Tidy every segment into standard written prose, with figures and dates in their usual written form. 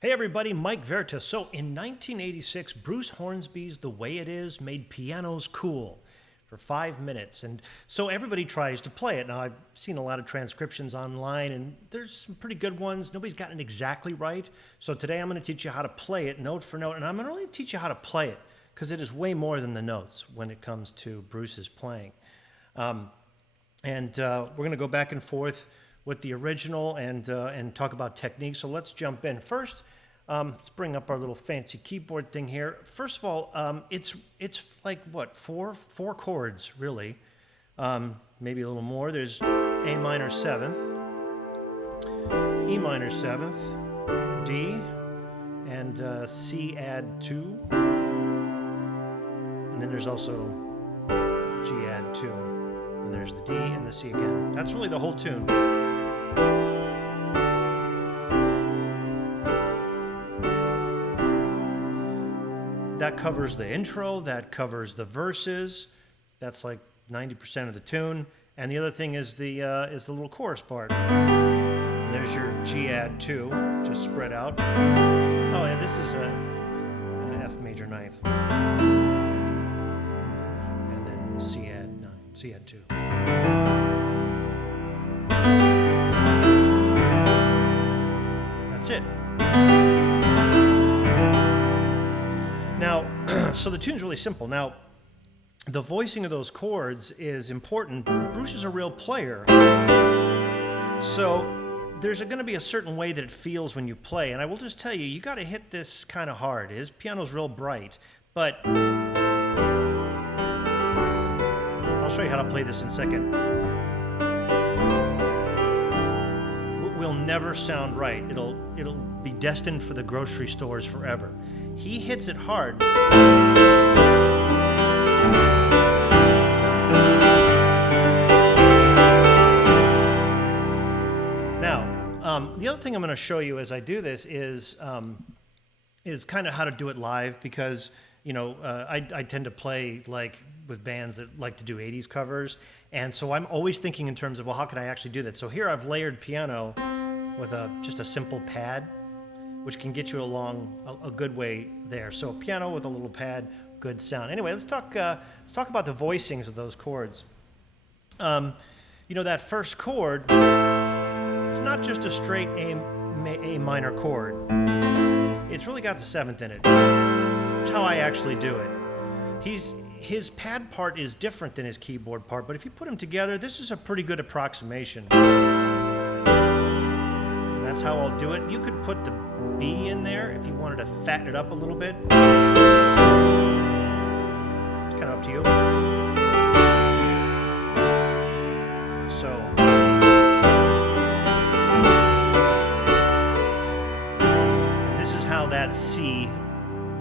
Hey everybody, Mike Verta. So in 1986, Bruce Hornsby's The Way It Is made pianos cool for 5 minutes. And so everybody tries to play it. Now, I've seen a lot of transcriptions online, and there's some pretty good ones. Nobody's gotten it exactly right. So today I'm going to teach you how to play it note for note, and I'm going to really teach you how to play it because it is way more than the notes when it comes to Bruce's playing. We're going to go back and forth with the original and talk about technique. So let's jump in. First, let's bring up our little fancy keyboard thing here. First of all, it's like what, four chords really, maybe a little more. There's A minor seventh, E minor seventh, D, and C add 2, and then there's also G add 2, and there's the D and the C again. That's really the whole tune. That covers the intro, that covers the verses. That's like 90% of the tune. And the other thing is the little chorus part. And there's your G add 2, just spread out. Oh, yeah, this is a F major ninth. And then C add 9, C add 2. That's it. Now, so the tune's really simple. Now, the voicing of those chords is important. Bruce is a real player. So there's going to be a certain way that it feels when you play. And I will just tell you, you got to hit this kind of hard. His piano's real bright. But I'll show you how to play this in a second. Will never sound right. It'll be destined for the grocery stores forever. He hits it hard. Now, the other thing I'm going to show you as I do this is kind of how to do it live, because I tend to play like with bands that like to do 80s covers, and so I'm always thinking in terms of, well, how can I actually do that? So here I've layered piano with just a simple pad, which can get you along a good way there. So piano with a little pad, good sound. Anyway, let's talk about the voicings of those chords. That first chord, it's not just a straight A minor chord. It's really got the seventh in it. That's how I actually do it. His pad part is different than his keyboard part, but if you put them together, this is a pretty good approximation. That's how I'll do it. You could put the B in there if you wanted to fatten it up a little bit. It's kind of up to you. So, and this is how that C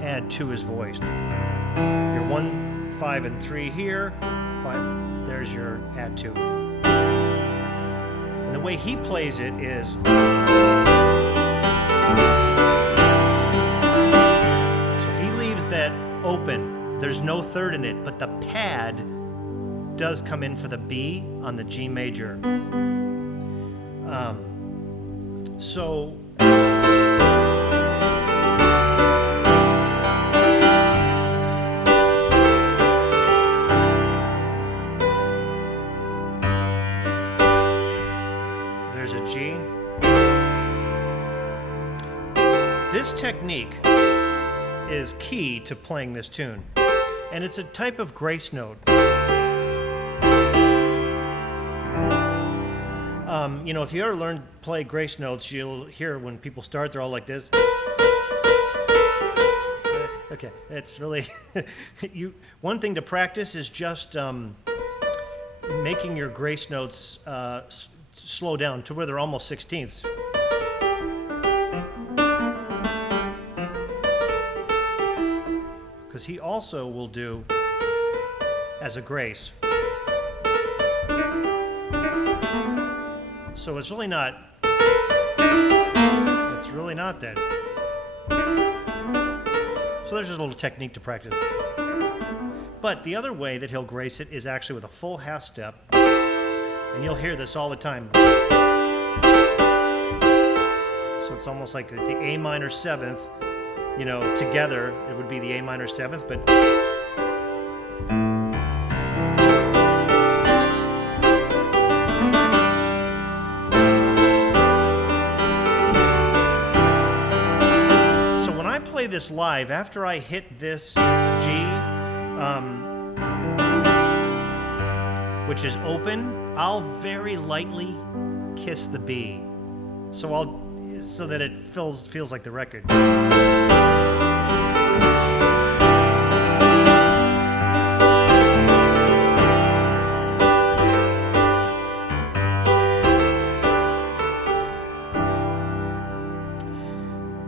add 2 is voiced. Your 1, 5, and 3 here. 5. There's your add 2. And the way he plays it is. That open, there's no third in it, but the pad does come in for the B on the G major. So there's a G. This technique is key to playing this tune, and it's a type of grace note. If you ever learn to play grace notes, you'll hear when people start, they're all like this. Okay, it's really one thing to practice is just making your grace notes slow down to where they're almost sixteenths. Because he also will do as a grace. So it's really not that. So there's just a little technique to practice. But the other way that he'll grace it is actually with a full half step, and you'll hear this all the time. So it's almost like the A minor seventh, you know, together it would be the A minor seventh, but so when I play this live, after I hit this G, which is open, I'll very lightly kiss the B, so that it feels like the record.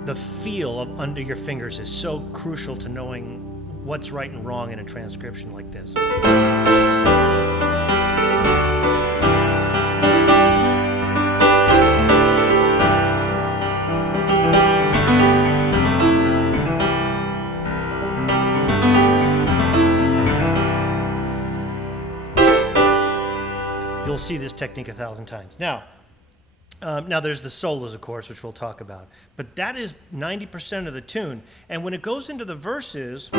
The feel of under your fingers is so crucial to knowing what's right and wrong in a transcription like this. You'll see this technique 1,000 times. Now there's the solos, of course, which we'll talk about. But that is 90% of the tune. And when it goes into the verses,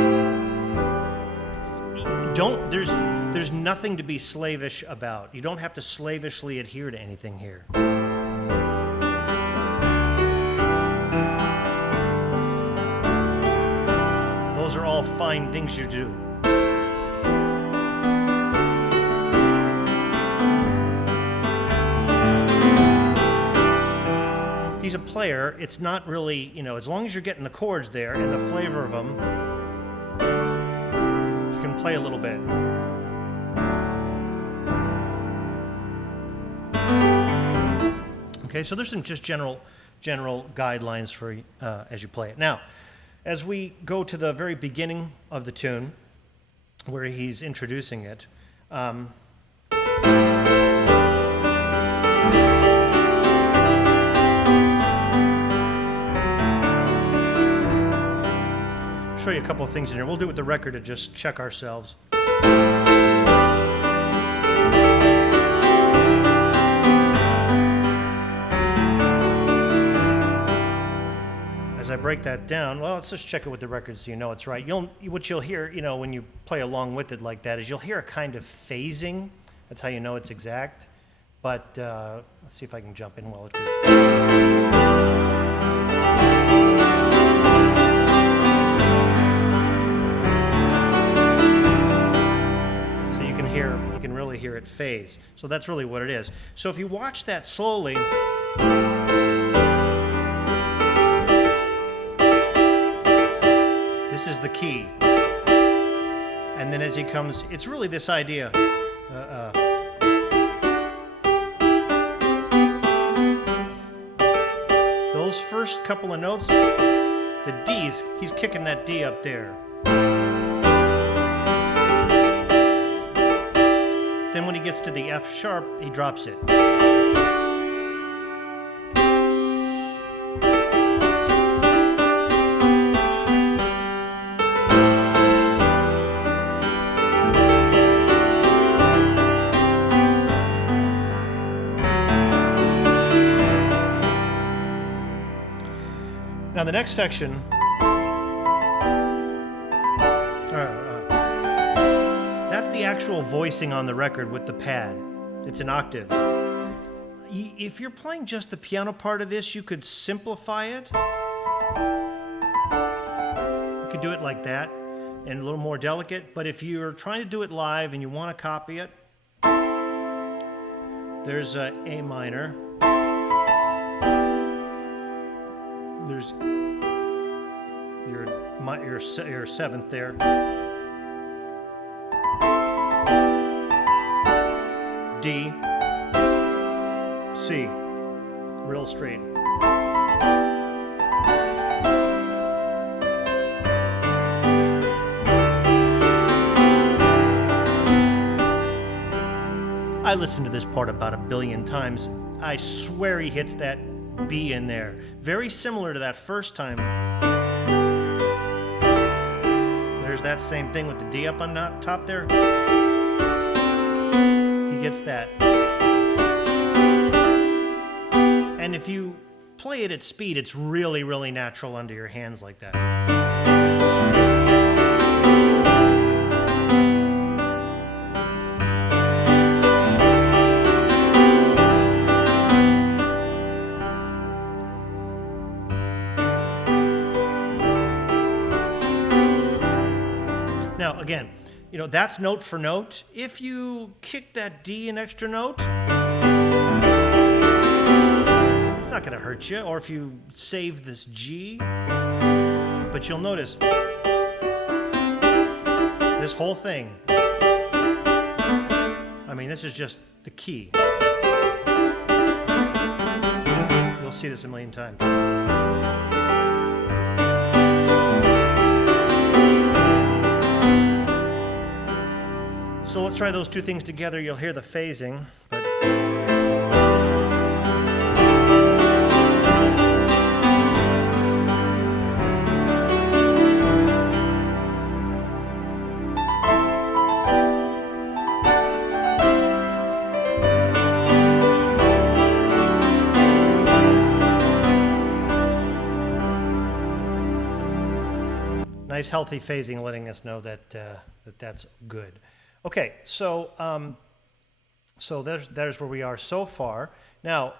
there's nothing to be slavish about. You don't have to slavishly adhere to anything here. Those are all fine things you do. He's a player. It's not really, you know, as long as you're getting the chords there and the flavor of them, you can play a little bit. Okay, so there's some just general guidelines for as you play it. Now, as we go to the very beginning of the tune, where he's introducing it, show you a couple of things in here. We'll do it with the record to just check ourselves. As I break that down, well, let's just check it with the record so you know it's right. What you'll hear, you know, when you play along with it like that, is you'll hear a kind of phasing. That's how you know it's exact. But let's see if I can jump in while it goes. You can really hear it phase. So that's really what it is. So if you watch that slowly, this is the key. And then as he comes, it's really this idea. Those first couple of notes, the D's, he's kicking that D up there. Then when he gets to the F sharp, he drops it. Now the next section, that's the actual voicing on the record with the pad. It's an octave. If you're playing just the piano part of this, you could simplify it. You could do it like that and a little more delicate. But if you're trying to do it live and you want to copy it, there's a A minor. There's your seventh there. D, C, real straight. I listened to this part about 1 billion times. I swear he hits that B in there. Very similar to that first time. There's that same thing with the D up on top there. He gets that. And if you play it at speed, it's really, really natural under your hands like that. Now, again, you know, that's note for note. If you kick that D an extra note, it's not going to hurt you. Or if you save this G, but you'll notice this whole thing. I mean, this is just the key. You'll see this a million times. So let's try those two things together. You'll hear the phasing. But nice healthy phasing, letting us know that that's good. Okay, so so there's where we are so far. Now,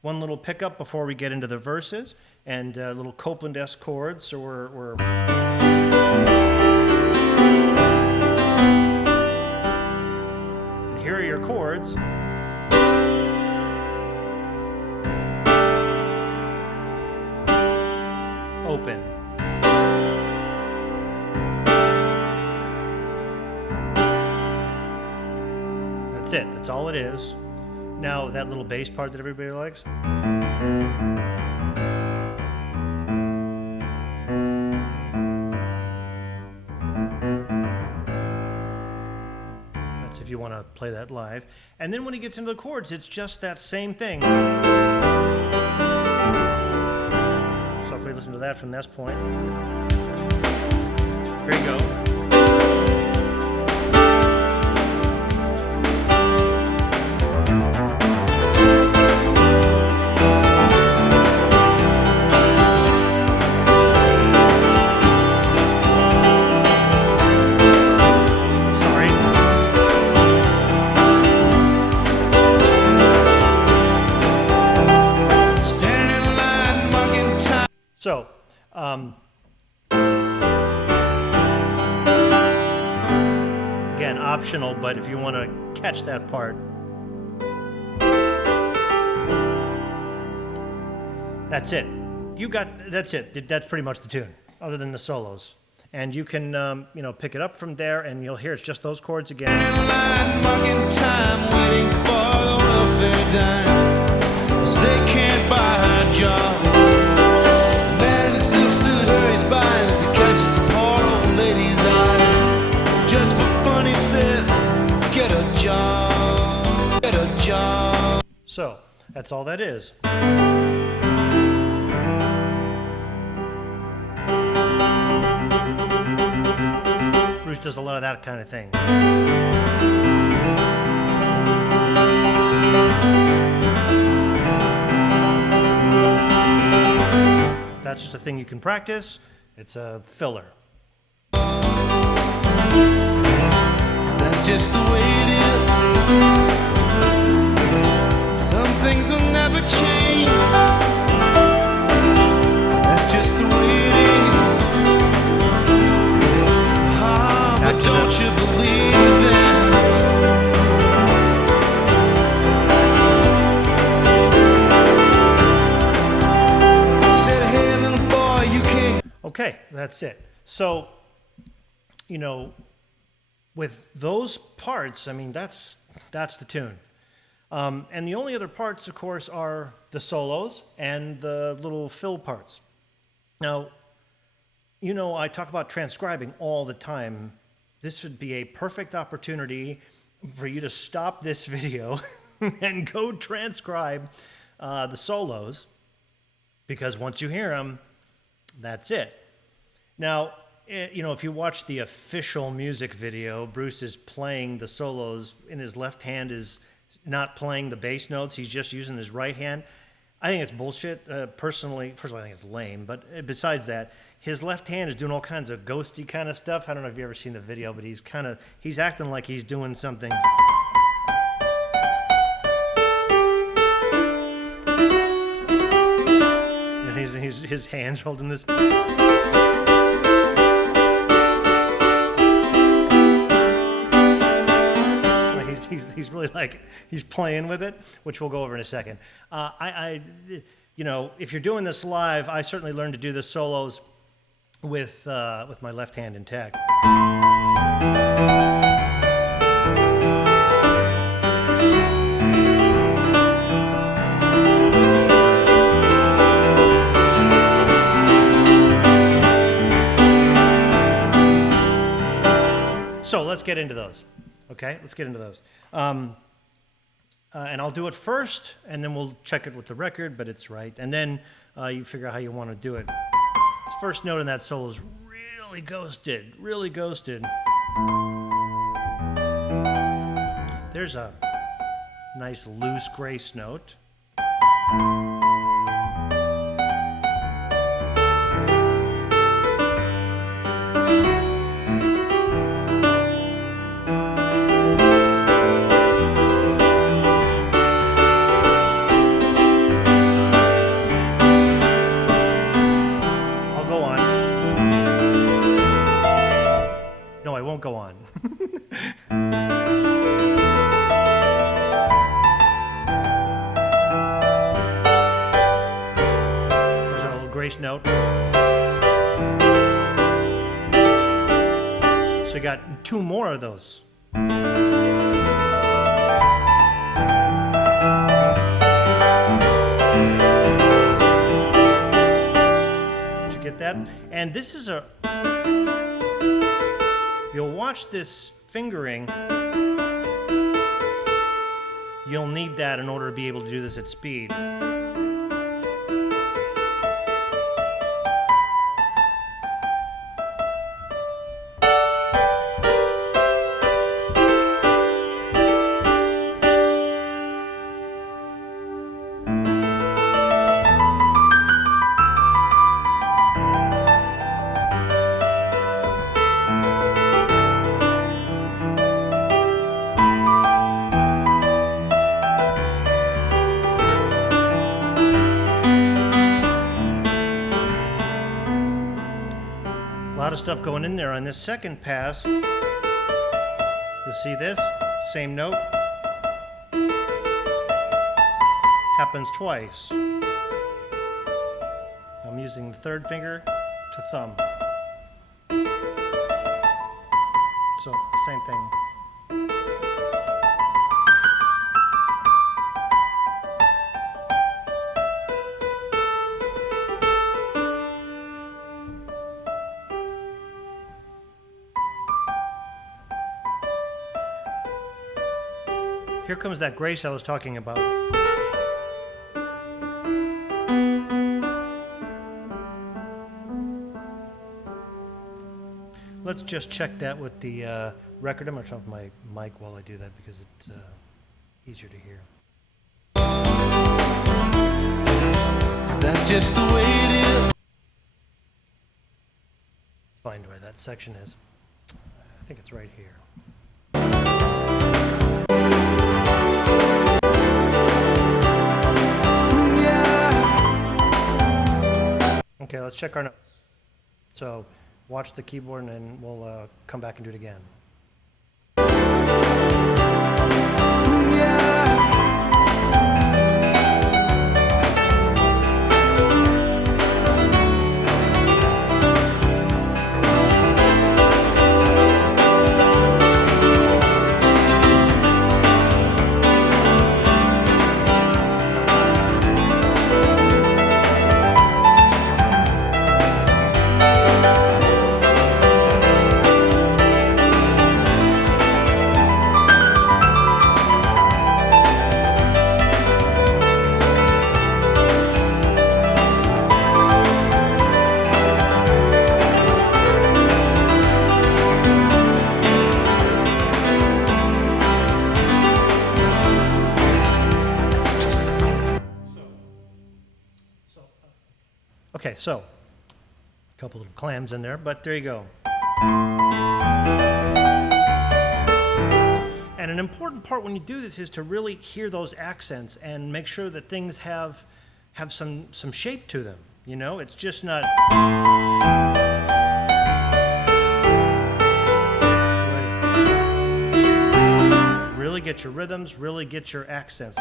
one little pickup before we get into the verses, and little Copeland-esque chords. So we're and here are your chords. Open. That's it. That's all it is. Now, that little bass part that everybody likes. That's if you want to play that live. And then when he gets into the chords, it's just that same thing. So if we listen to that from this point. Here you go. So, again, optional, but if you want to catch that part, that's it. That's it. That's pretty much the tune, other than the solos. And you can, you know, pick it up from there, and you'll hear it's just those chords again. They can't buy a job. So, that's all that is. Bruce does a lot of that kind of thing. That's just a thing you can practice. It's a filler. That's just the way it is. Some things will never change. That's just the way it is. But don't you believe that? Said, hey, little boy, you can't. Okay, that's it. So, you know, with those parts, I mean, that's the tune. And the only other parts, of course, are the solos and the little fill parts. Now, you know, I talk about transcribing all the time. This would be a perfect opportunity for you to stop this video and go transcribe the solos, because once you hear them, that's it. Now, you know, if you watch the official music video, Bruce is playing the solos, in his left hand is not playing the bass notes. He's just using his right hand. I think it's bullshit. Personally, first of all, I think it's lame. But besides that, his left hand is doing all kinds of ghosty kind of stuff. I don't know if you've ever seen the video, but he's acting like he's doing something. And his hands holding this. He's really like, he's playing with it, which we'll go over in a second. You know, if you're doing this live, I certainly learned to do the solos with my left hand intact. So let's get into those. Okay, let's get into those. And I'll do it first, and then we'll check it with the record, but it's right. And then you figure out how you want to do it. This first note in that solo is really ghosted, really ghosted. There's a nice loose grace note. Go on. There's a little grace note. So you got 2 more of those. Did you get that? And this is a... You'll watch this fingering. You'll need that in order to be able to do this at speed. A lot of stuff going in there on this second pass. You'll see this, same note. Happens twice. I'm using the 3rd finger to thumb. So, same thing. Here comes that grace I was talking about. Let's just check that with the record. I'm going to turn off my mic while I do that because it's easier to hear. That's just the way it is. Find where that section is. I think it's right here. Okay, let's check our notes. So watch the keyboard and then we'll come back and do it again. Okay, so a couple little clams in there, but there you go. And an important part when you do this is to really hear those accents and make sure that things have some shape to them. You know, it's just not. Right. Really get your rhythms, really get your accents.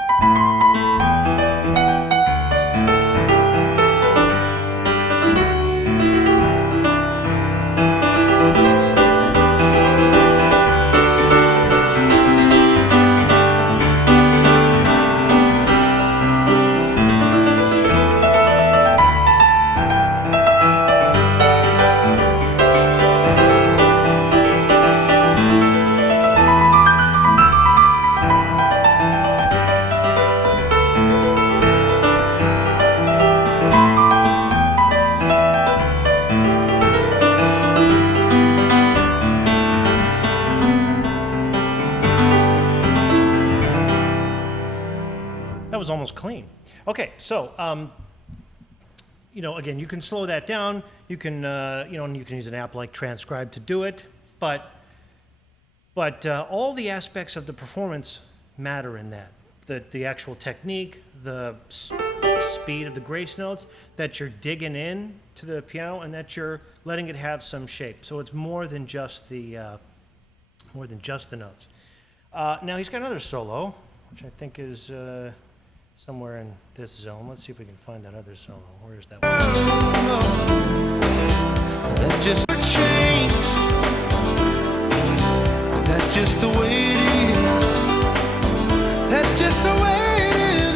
That was almost clean. Okay, so you know, again, you can slow that down. You can you know, and you can use an app like Transcribe to do it. But all the aspects of the performance matter in that. The actual technique, the speed of the grace notes, that you're digging in to the piano, and that you're letting it have some shape. So it's more than just the notes. Now he's got another solo, which I think is somewhere in this zone. Let's see if we can find that other solo. Where is that one? That's just a change. That's just the way it is. That's just the way it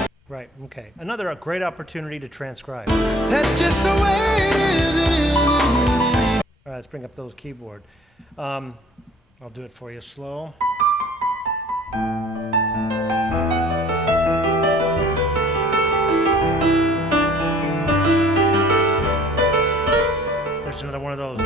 is. Right, okay. Another great opportunity to transcribe. That's just the way it is. All right, let's bring up those keyboard. I'll do it for you slow. There's another one of those.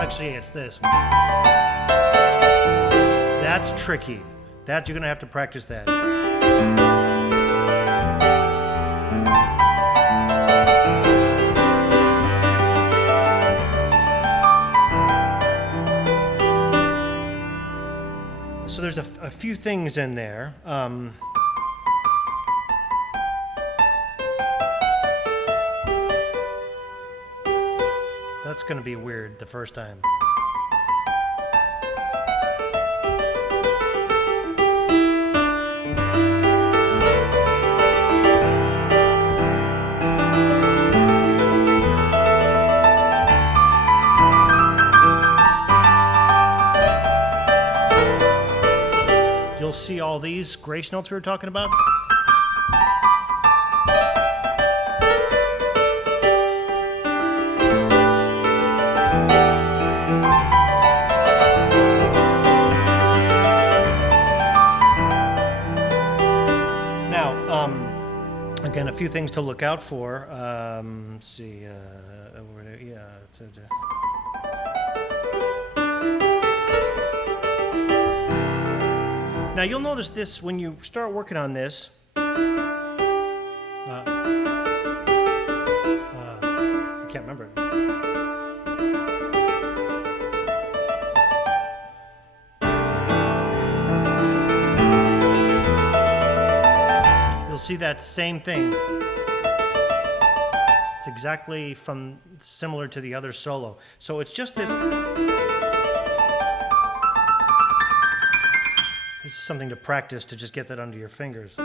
Actually, it's this. That's tricky. That you're gonna have to practice that. So there's a few things in there. That's going to be weird the first time. You'll see all these grace notes we were talking about. Again, a few things to look out for. Let's see. Now you'll notice this when you start working on this. I can't remember. You'll see that same thing. It's exactly similar to the other solo. So it's just this. This is something to practice to just get that under your fingers. See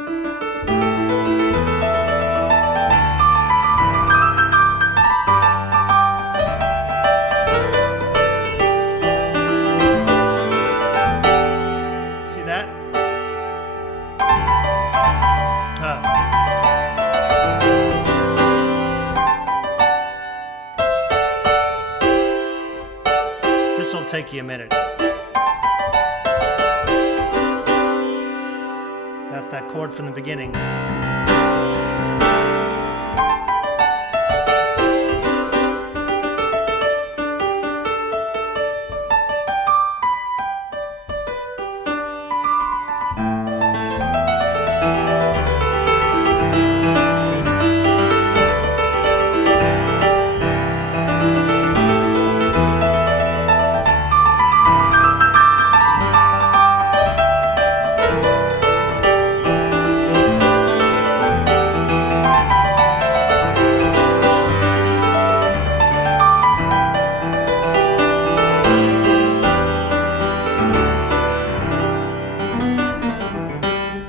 that? This will take you a minute. That's that chord from the beginning.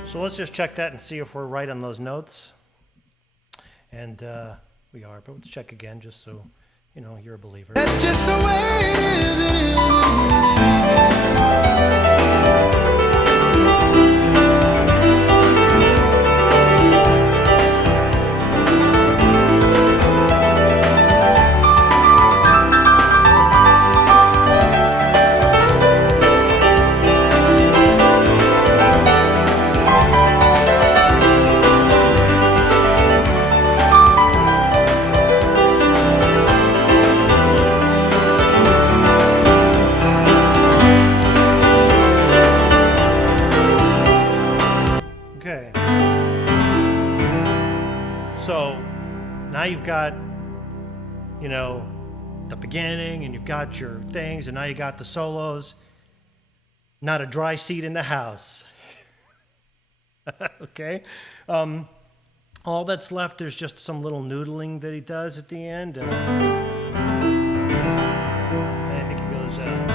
So let's just check that and see if we're right on those notes. And we are, but let's check again just so you know you're a believer. That's just the way it Okay. So now you've got, you know, the beginning and you've got your things and now you got the solos. Not a dry seat in the house. Okay. All that's left, there's just some little noodling that he does at the end. And I think he goes, yeah,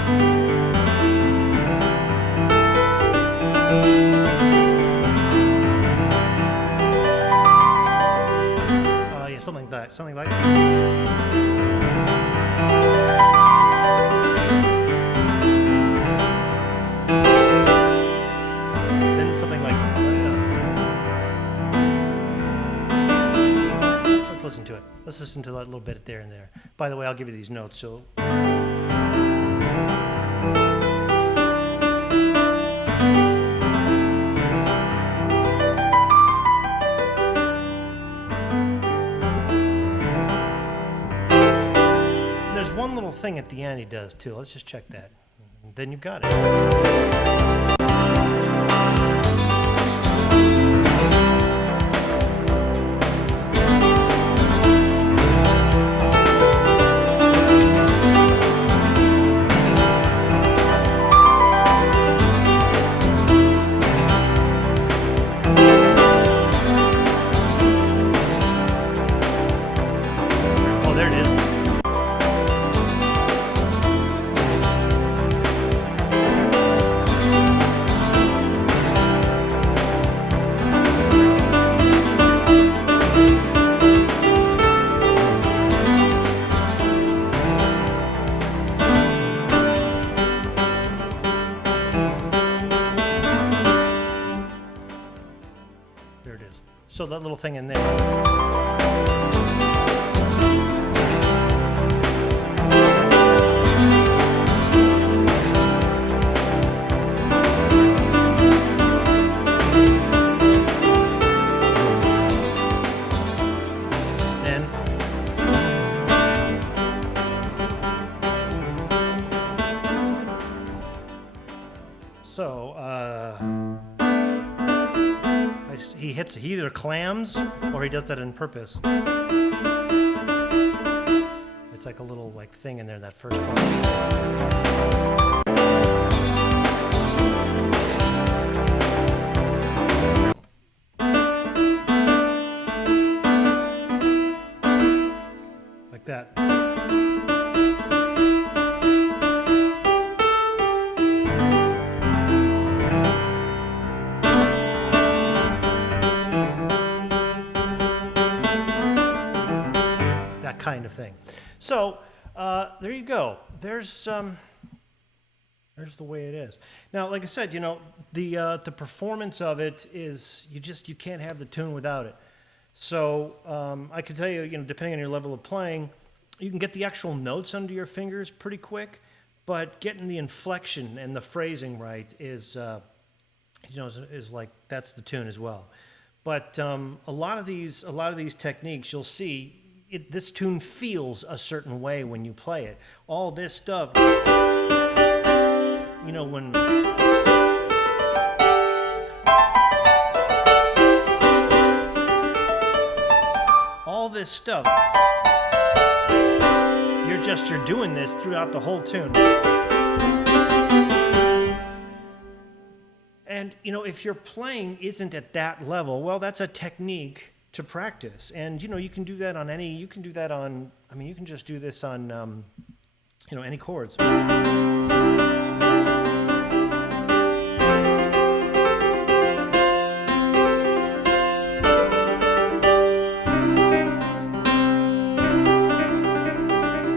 something like that. Something like then something like let's listen to it. Let's listen to that little bit there and there. By the way, I'll give you these notes. So there's one little thing at the end he does too. Let's just check that. Then you've got it. Oh, there it is. There it is. So that little thing in there. Then so he either clams or he does that on purpose. It's like a little like thing in there, that first part. Like that. Kind of thing. So there you go. There's the way it is. Now, like I said, you know, the performance of it is you can't have the tune without it. So I can tell you, you know, depending on your level of playing, you can get the actual notes under your fingers pretty quick, but getting the inflection and the phrasing right is is like that's the tune as well. But a lot of these techniques, you'll see this tune feels a certain way when you play it. All this stuff, when all this stuff, you're doing this throughout the whole tune. And, if your playing isn't at that level, well, that's a technique to practice. And, you can do that on you can just do this on, any chords.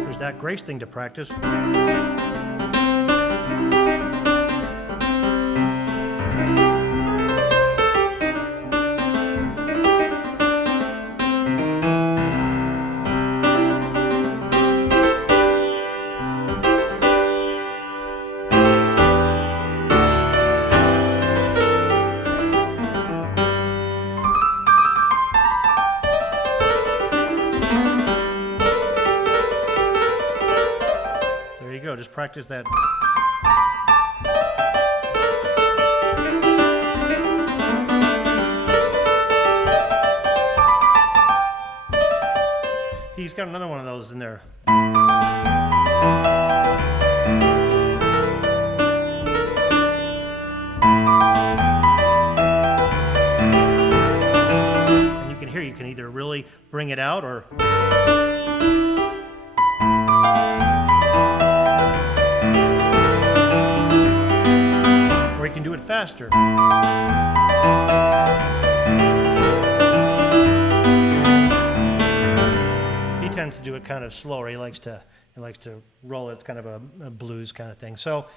There's that grace thing to practice. Just practice that. He's got another one of those in there. And you can hear, you can either really bring it out or can do it faster. He tends to do it kind of slower. He likes to roll it. It's kind of a blues kind of thing. So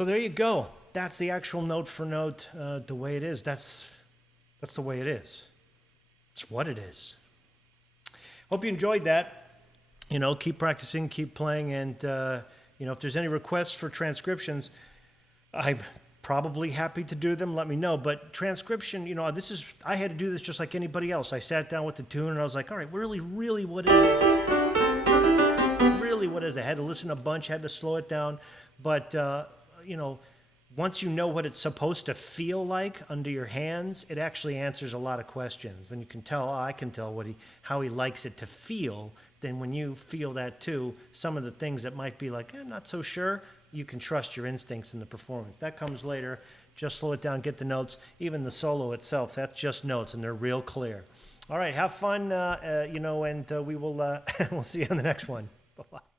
there you go. That's the actual note for note, the way it is. That's the way it is. It's what it is. Hope you enjoyed that. Keep practicing, keep playing, and if there's any requests for transcriptions, I'm probably happy to do them. Let me know. But transcription, I had to do this just like anybody else. I sat down with the tune and I was like, all right, really what is it? I had to listen a bunch, had to slow it down. But, once you know what it's supposed to feel like under your hands, it actually answers a lot of questions. When you can tell, I can tell how he likes it to feel, then when you feel that too, some of the things that might be like, I'm not so sure, you can trust your instincts in the performance. That comes later. Just slow it down, get the notes. Even the solo itself, that's just notes, and they're real clear. All right, have fun, and we will we'll see you on the next one. Bye-bye.